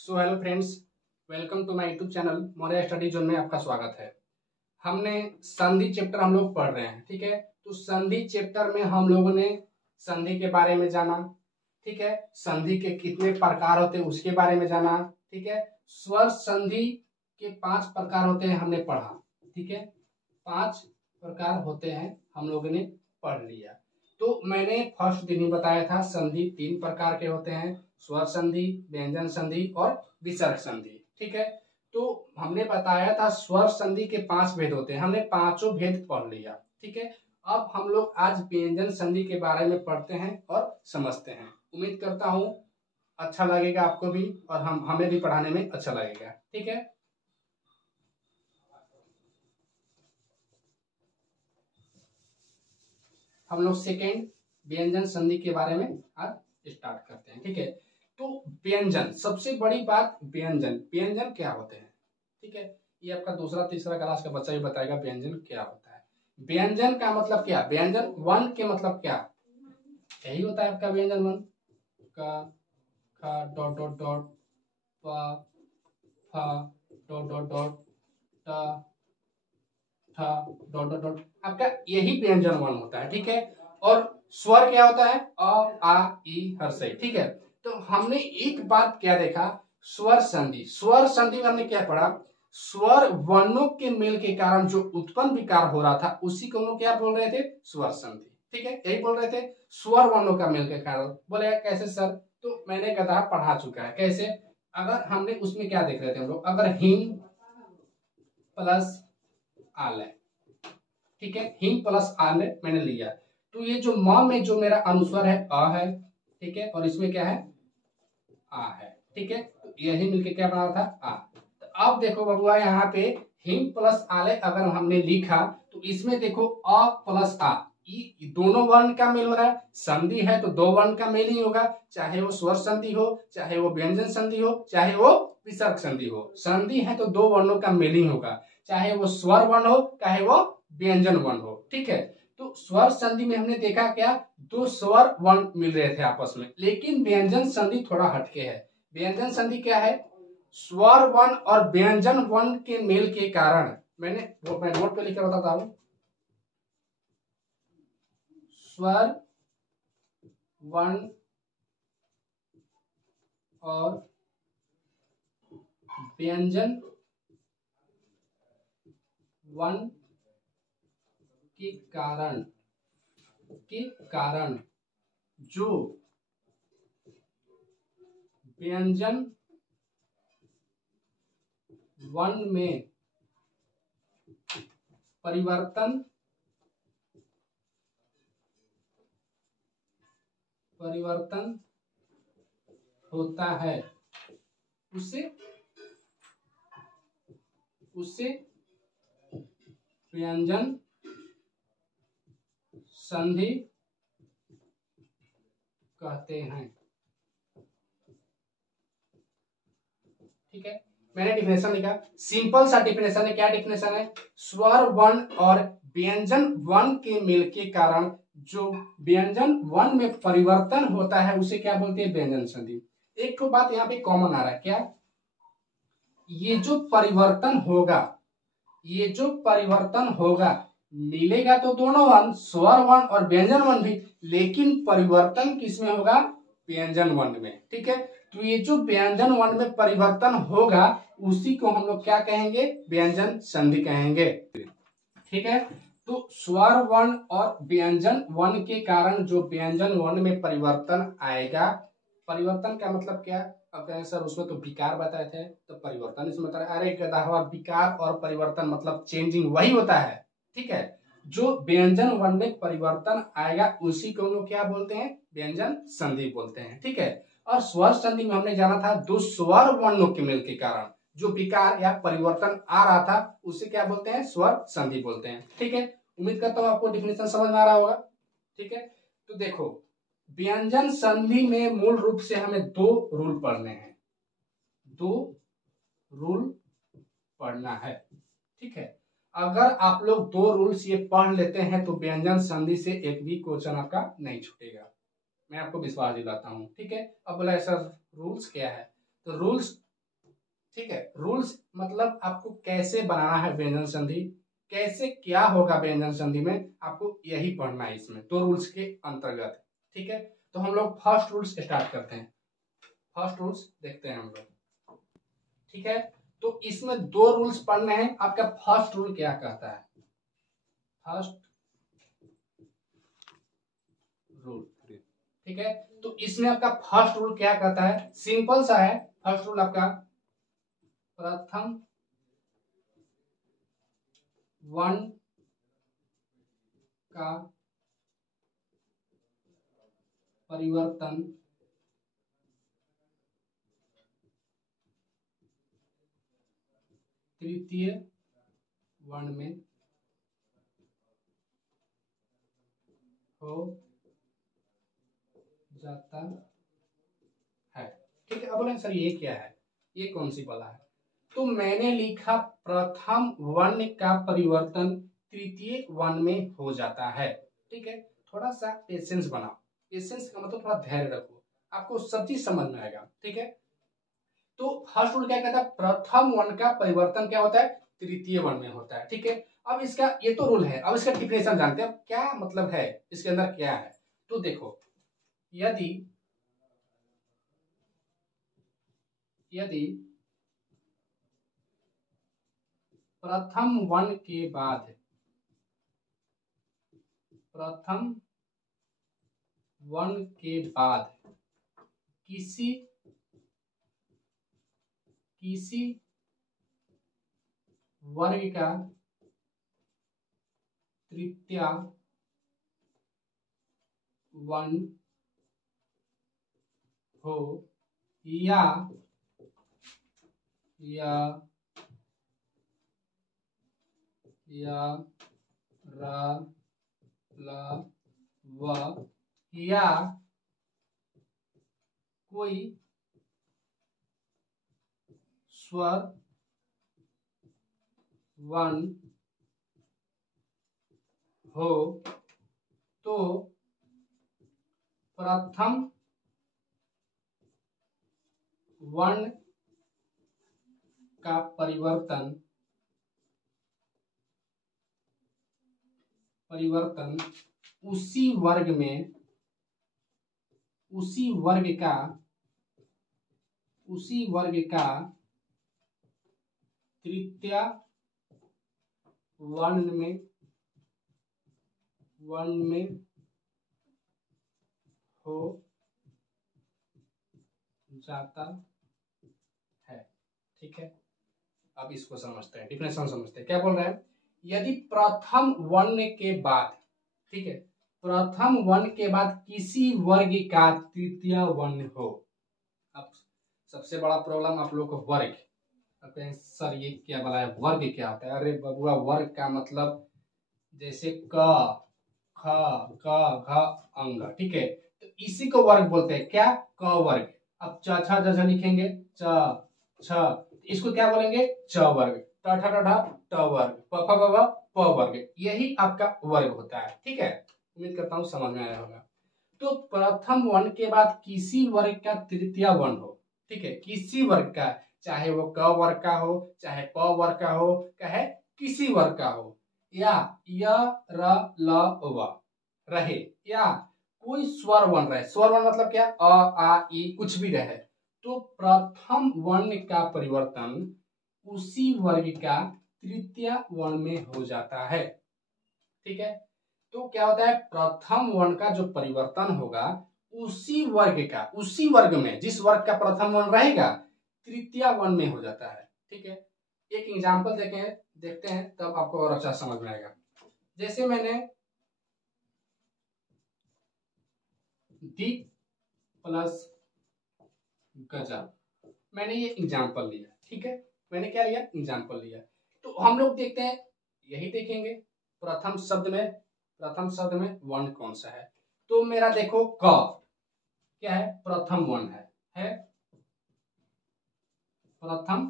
So hello friends, welcome to my YouTube channel Maurya study zone में आपका स्वागत है। हमने संधि चैप्टर हम लोग पढ़ रहे हैं, ठीक है। तो संधि चैप्टर में हम लोगों ने संधि के बारे में जाना, ठीक है। संधि के कितने प्रकार होते हैं उसके बारे में जाना, ठीक है। स्वर संधि के 5 प्रकार होते हैं हमने पढ़ा, ठीक है। 5 प्रकार होते हैं हम लोगों ने पढ़ लिया। तो मैंने फर्स्ट दिन ही बताया था संधि 3 प्रकार के होते हैं, स्वर संधि, व्यंजन संधि और विसर्ग संधि, ठीक है। तो हमने बताया था स्वर संधि के 5 भेद होते हैं, हमने पांचों भेद पढ़ लिया, ठीक है। अब हम लोग आज व्यंजन संधि के बारे में पढ़ते हैं और समझते हैं। उम्मीद करता हूं अच्छा लगेगा आपको भी और हमें भी पढ़ाने में अच्छा लगेगा, ठीक है। हम लोग सेकेंड व्यंजन संधि के बारे में आज स्टार्ट करते हैं, ठीक है। तो व्यंजन, सबसे बड़ी बात व्यंजन, व्यंजन क्या होते हैं, ठीक है। ये आपका दूसरा तीसरा क्लास का बच्चा भी बताएगा व्यंजन क्या होता है। व्यंजन का मतलब क्या, व्यंजन वन के मतलब क्या, यही होता है आपका व्यंजन वन का, खा डॉट डॉट डॉट, प फा डॉट डॉट डॉट, टा था डॉट डॉट डॉट, आपका यही व्यंजन वन होता है, ठीक है। और स्वर क्या होता है, अ आ ई हर्षई, ठीक है। तो हमने एक बात क्या देखा, स्वर संधि, स्वर संधि में हमने क्या पढ़ा, स्वर वर्णों के मेल के कारण जो उत्पन्न विकार हो रहा था उसी को हम लोग क्या बोल रहे थे, स्वर संधि, ठीक है। यही बोल रहे थे, स्वर वर्णों का मेल के कारण। बोले कैसे सर, तो मैंने कहा पढ़ा चुका है कैसे। अगर हमने उसमें क्या देख रहे थे हम लोग, अगर हिम प्लस आलय, ठीक है, हिम प्लस आलय मैंने लिया, तो ये जो म में जो मेरा अनुस्वर है अ है, ठीक है, और इसमें क्या है आ है, ठीक है। तो यही मिलके क्या बना था आ। तो अब देखो बबुआ यहाँ पे हिम प्लस आलय अगर हमने लिखा तो इसमें देखो अ प्लस आ, ये दोनों वर्ण का मेल हो रहा है। संधि है तो दो वर्ण का मेल ही होगा, चाहे वो स्वर संधि हो, चाहे वो व्यंजन संधि हो, चाहे वो विसर्ग संधि हो। संधि है तो दो वर्णों का मेल ही होगा, चाहे वो स्वर वर्ण हो चाहे वो व्यंजन वर्ण हो, ठीक है। तो स्वर संधि में हमने देखा क्या, दो स्वर वर्ण मिल रहे थे आपस में, लेकिन व्यंजन संधि थोड़ा हटके है। व्यंजन संधि क्या है, स्वर वर्ण और व्यंजन वर्ण के मेल के कारण, मैं नोट पे लिखकर बताता हूं, स्वर वर्ण और व्यंजन वर्ण के कारण जो व्यंजन वर्ण में परिवर्तन होता है उसे व्यंजन संधि कहते हैं, ठीक है। मैंने डिफिनेशन लिखा, सिंपल सा डिफिनेशन है। क्या डिफिनेशन है, स्वर वर्ण और व्यंजन वर्ण के मेल के कारण जो व्यंजन वर्ण में परिवर्तन होता है उसे क्या बोलते हैं, व्यंजन संधि। एक तो बात यहाँ पे कॉमन आ रहा है, क्या, ये जो परिवर्तन होगा मिलेगा तो दोनों वर्ण, स्वर वर्ण और व्यंजन वर्ण भी, लेकिन परिवर्तन किसमें होगा, व्यंजन वर्ण में, ठीक है। तो ये जो व्यंजन वर्ण में परिवर्तन होगा उसी को हम लोग क्या कहेंगे, व्यंजन संधि कहेंगे, ठीक है। तो स्वर वर्ण और व्यंजन वर्ण के कारण जो व्यंजन वर्ण में परिवर्तन आएगा, परिवर्तन का मतलब क्या, अब कहें सर उसमें तो विकार बताए थे तो परिवर्तन इसमें बता रहे, अरे गधा हुआ, विकार और परिवर्तन मतलब चेंजिंग वही होता है, ठीक है। जो व्यंजन वर्ण में परिवर्तन आएगा उसी को हम लोग क्या बोलते हैं, व्यंजन संधि बोलते हैं, ठीक है। और स्वर संधि में हमने जाना था दो स्वर वर्णों के मेल के कारण जो विकार या परिवर्तन आ रहा था उसे क्या बोलते हैं, स्वर संधि बोलते हैं, ठीक है। उम्मीद करता हूं आपको डिफिनेशन समझ में आ रहा होगा, ठीक है। तो देखो व्यंजन संधि में मूल रूप से हमें दो रूल पढ़ने हैं, दो रूल पढ़ना है, ठीक है। अगर आप लोग दो रूल्स ये पढ़ लेते हैं तो व्यंजन संधि से एक भी क्वेश्चन आपका नहीं छूटेगा, मैं आपको विश्वास दिलाता हूं, ठीक है। अब बोला सर रूल्स क्या है, तो रूल्स ठीक है। रूल्स मतलब आपको कैसे बनाना है व्यंजन संधि, कैसे क्या होगा व्यंजन संधि में, आपको यही पढ़ना है इसमें, तो रूल्स के अंतर्गत। ठीक है, तो हम लोग फर्स्ट रूल्स स्टार्ट करते हैं। फर्स्ट रूल्स देखते हैं हम लोग। ठीक है, तो इसमें दो रूल्स पढ़ने हैं। आपका फर्स्ट रूल क्या कहता है? फर्स्ट रूल, ठीक है, तो इसमें आपका फर्स्ट रूल क्या कहता है? सिंपल सा है। फर्स्ट रूल आपका प्रथम वर्ण का परिवर्तन तृतीय वर्ण में हो जाता है। ठीक है, अब बोले सर ये क्या है, ये कौन सी बला है? तो मैंने लिखा प्रथम वर्ण का परिवर्तन तृतीय वर्ण में हो जाता है। ठीक है, थोड़ा सा पेशेंस बनाओ। पेशेंस का मतलब थोड़ा धैर्य रखो, आपको सब चीज समझ में आएगा। ठीक है, तो फर्स्ट रूल क्या कहता है? प्रथम वर्ण का परिवर्तन क्या होता है? तृतीय वर्ण में होता है। ठीक है, अब इसका ये तो रूल है, अब इसका डिफिनेशन जानते हैं क्या मतलब है, इसके अंदर क्या है। तो देखो, यदि यदि प्रथम वर्ण के बाद प्रथम वर्ण के बाद किसी किसी वर्ग का तृतीय वर्ण हो या या या र ल व या कोई स्वर वर्ण हो, तो प्रथम वर्ण का परिवर्तन उसी वर्ग में उसी वर्ग का तृतीय वर्ण में हो जाता है। ठीक है, अब इसको समझते हैं, डिफिनेशन समझते हैं। क्या बोल रहे हैं? यदि प्रथम वर्ण के बाद, ठीक है, प्रथम वर्ण के बाद किसी वर्ग का तृतीय वर्ण हो। अब सबसे बड़ा प्रॉब्लम आप लोग को वर्ग, सर ये क्या बोला है, वर्ग क्या होता है? अरे बबुआ, वर्ग का मतलब जैसे क ख क घ अंग, ठीक है, तो इसी को वर्ग बोलते हैं। क्या? क वर्ग। अब च छ ज लिखेंगे, च छ, इसको क्या बोलेंगे? च वर्ग। ट ठ ठ ट वर्ग, प फ ब प वर्ग। यही आपका वर्ग होता है। ठीक है, उम्मीद करता हूँ समझ में आया होगा। तो प्रथम वर्ण के बाद किसी वर्ग का तृतीय वर्ण हो, ठीक है, किसी वर्ग का, चाहे वो क वर्ग का हो, चाहे प वर्ग का हो, चाहे किसी वर्ग का हो, या य र ल व रहे, या कोई स्वर वर्ण रहे। स्वर वर्ण मतलब क्या? अ आ ई कुछ भी रहे, तो प्रथम वर्ण का परिवर्तन उसी वर्ग का तृतीय वर्ण में हो जाता है। ठीक है, तो क्या होता है? प्रथम वर्ण का जो परिवर्तन होगा उसी वर्ग में, जिस वर्ग का प्रथम वर्ण रहेगा, तृतीय वर्ण में हो जाता है। ठीक है, एक एग्जांपल देखते हैं, तब आपको और अच्छा समझ में आएगा। जैसे मैंने दीप प्लस गजा, मैंने ये एग्जांपल लिया। ठीक है, मैंने क्या लिया? एग्जांपल लिया। तो हम लोग देखते हैं, यही देखेंगे प्रथम शब्द में वर्ण कौन सा है। तो मेरा देखो क क्या है? प्रथम वर्ण है प्रथम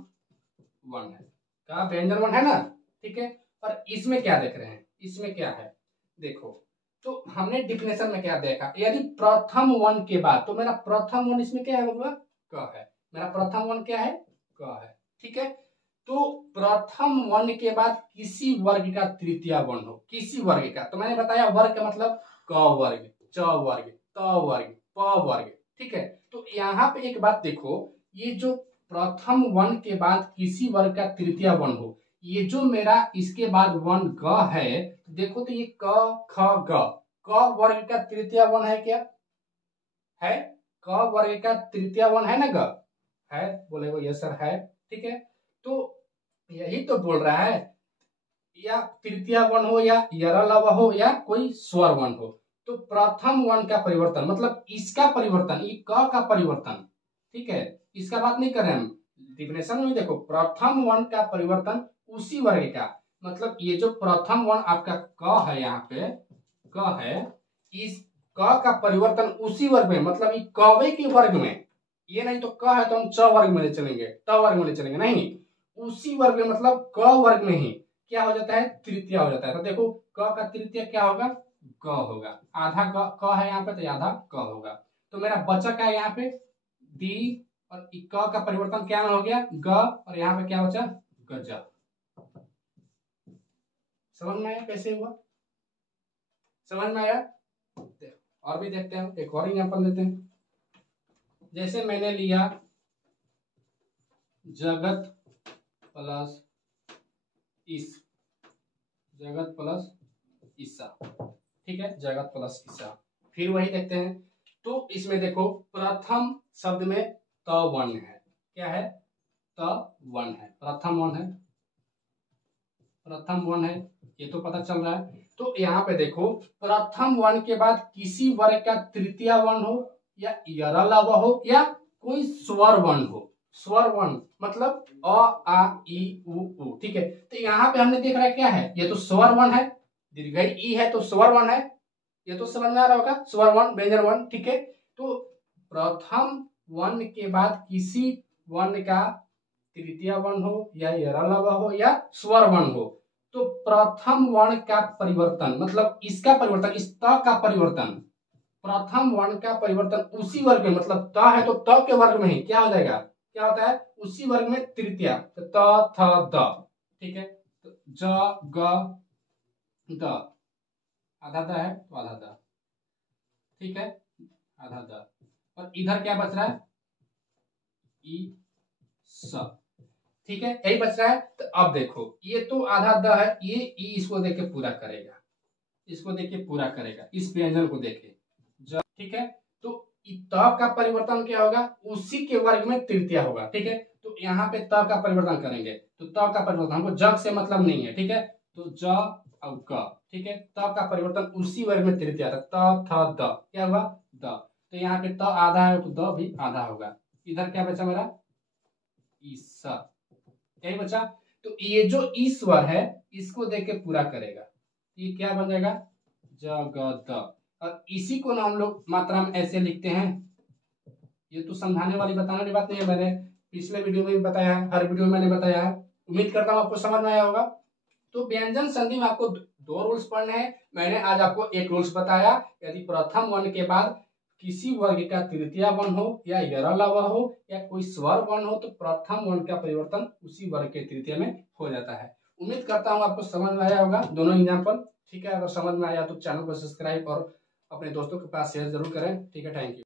वर्ण है, का व्यंजन वर्ण है ना। ठीक है, और इसमें क्या देख रहे हैं? इसमें क्या है देखो, तो हमने डिफिनेशन में क्या देखा? यदि प्रथम वर्ण के बाद, तो मेरा प्रथम वर्ण इसमें क्या है बाबा? क है। मेरा प्रथम वर्ण क्या है? क है। ठीक है। तो प्रथम वर्ण के बाद किसी वर्ग का तृतीय वर्ण हो, किसी वर्ग का, तो मैंने बताया वर्ग का मतलब क वर्ग, च वर्ग, त वर्ग, प वर्ग, ठीक है। तो यहाँ पे एक बात देखो, ये जो प्रथम वर्ण के बाद किसी वर्ग का तृतीय वर्ण हो, ये जो मेरा इसके बाद वर्ण ग है, देखो तो ये क ख ग, क वर्ग का तृतीय वर्ण है क्या? है। क वर्ग का तृतीय वर्ण है ना ग? है, बोलेगो यस सर है, ठीक है। तो यही तो बोल रहा है, या तृतीय वर्ण हो या यरलव हो या कोई स्वर वर्ण हो, तो प्रथम वर्ण का परिवर्तन मतलब इसका परिवर्तन, ये क का परिवर्तन, ठीक है। इसका बात नहीं कर रहे हम, डिफिनेशन में देखो, प्रथम वर्ण का परिवर्तन उसी वर्ग का, मतलब ये जो प्रथम वर्ण आपका क है, यहाँ पे क है, इस क का परिवर्तन उसी वर्ग में, मतलब ये कवे के वर्ग में, ये नहीं तो क है तो हम च वर्ग में ले चलेंगे, ट वर्ग में ले चलेंगे, नहीं, उसी वर्ग में मतलब क वर्ग में ही क्या हो जाता है, तृतीय हो जाता है। तो देखो क का तृतीय क्या होगा, ग होगा, आधा क है यहाँ पे तो आधा क होगा। तो मेरा बचा क्या है यहाँ पे, दी, और क का परिवर्तन क्या हो गया, ग, और यहाँ पे क्या बचा, गजा। समझ में आया कैसे हुआ? समझ में आया? और भी देखते हैं, एक और एग्जांपल देते हैं। जैसे मैंने लिया जगत प्लस इस, जगत प्लस ईसा, ठीक है, जगत प्लस ईसा। फिर वही देखते हैं, तो इसमें देखो प्रथम शब्द में त वर्ण है, क्या है, त वर्ण है, प्रथम वर्ण है, प्रथम वर्ण है, ये तो पता चल रहा है। तो यहाँ पे देखो प्रथम वर्ण के बाद किसी वर्ग का तृतीय वर्ण हो या यरलव हो या कोई स्वर वर्ण हो, स्वर वर्ण मतलब अ आ इ उ, ठीक है। तो यहाँ पे हमने देख रहा है क्या है, ये तो स्वर वर्ण है, दीर्घई ई है तो स्वर वर्ण है, ये तो समझ में आ रहा होगा, स्वर वर्ण, व्यंजन वर्ण, ठीक है। तो प्रथम वर्ण के बाद किसी वर्ण का तृतीय वर्ण हो या यरलव हो या स्वर वर्ण हो, तो प्रथम वर्ण का परिवर्तन मतलब इसका परिवर्तन, इस त का परिवर्तन, प्रथम वर्ण का परिवर्तन उसी वर्ग में, मतलब त है तो त के वर्ग में ही क्या हो जाएगा, क्या होता है, उसी वर्ग में तृतीय, तो त थ द, ठीक है। तो ज ग द, आधा द है तो आधा द, ठीक है, आधा द, और इधर क्या बच रहा है, ई स, ठीक है, यही बच रहा है। तो अब देखो ये तो आधा द है, ये ई इसको देके पूरा करेगा, इसको देके पूरा करेगा, इस व्यंजन को देखे, ठीक है। तो त का परिवर्तन क्या होगा, उसी के वर्ग में तृतीय होगा, ठीक है। तो यहाँ पे त का परिवर्तन करेंगे, तो त का परिवर्तन, हमको जग से मतलब नहीं है, ठीक है, तो ज और क, ठीक है, त का परिवर्तन उसी वर्ग में तृतीय आता, त थ द, क्या हुआ, द। तो यहाँ पे त आधा है तो द भी आधा होगा, इधर क्या बचा मेरा, ईसा, यही बचा। तो ये जो ईश्वर है इसको देख के पूरा करेगा, ये क्या बन जाएगा, जगत, और इसी को ना हम लोग मात्रा में ऐसे लिखते हैं, ये तो समझाने वाली बताने वाली बात नहीं है, मैंने पिछले वीडियो में भी बताया है, हर वीडियो में मैंने बताया है, उम्मीद करता हूँ आपको समझ में आया होगा। तो व्यंजन संधि में आपको दो रूल्स पढ़ने हैं, मैंने आज आपको एक रूल्स बताया, यदि प्रथम वर्ण के बाद किसी वर्ग का तृतीय वर्ण हो या यरलव हो या कोई स्वर वर्ण हो, तो प्रथम वर्ण का परिवर्तन उसी वर्ग के तृतीय में हो जाता है। उम्मीद करता हूँ आपको समझ में आया होगा दोनों एग्जाम्पल, ठीक है। अगर समझ में आया तो चैनल को सब्सक्राइब और अपने दोस्तों के पास शेयर जरूर करें, ठीक है, थैंक यू।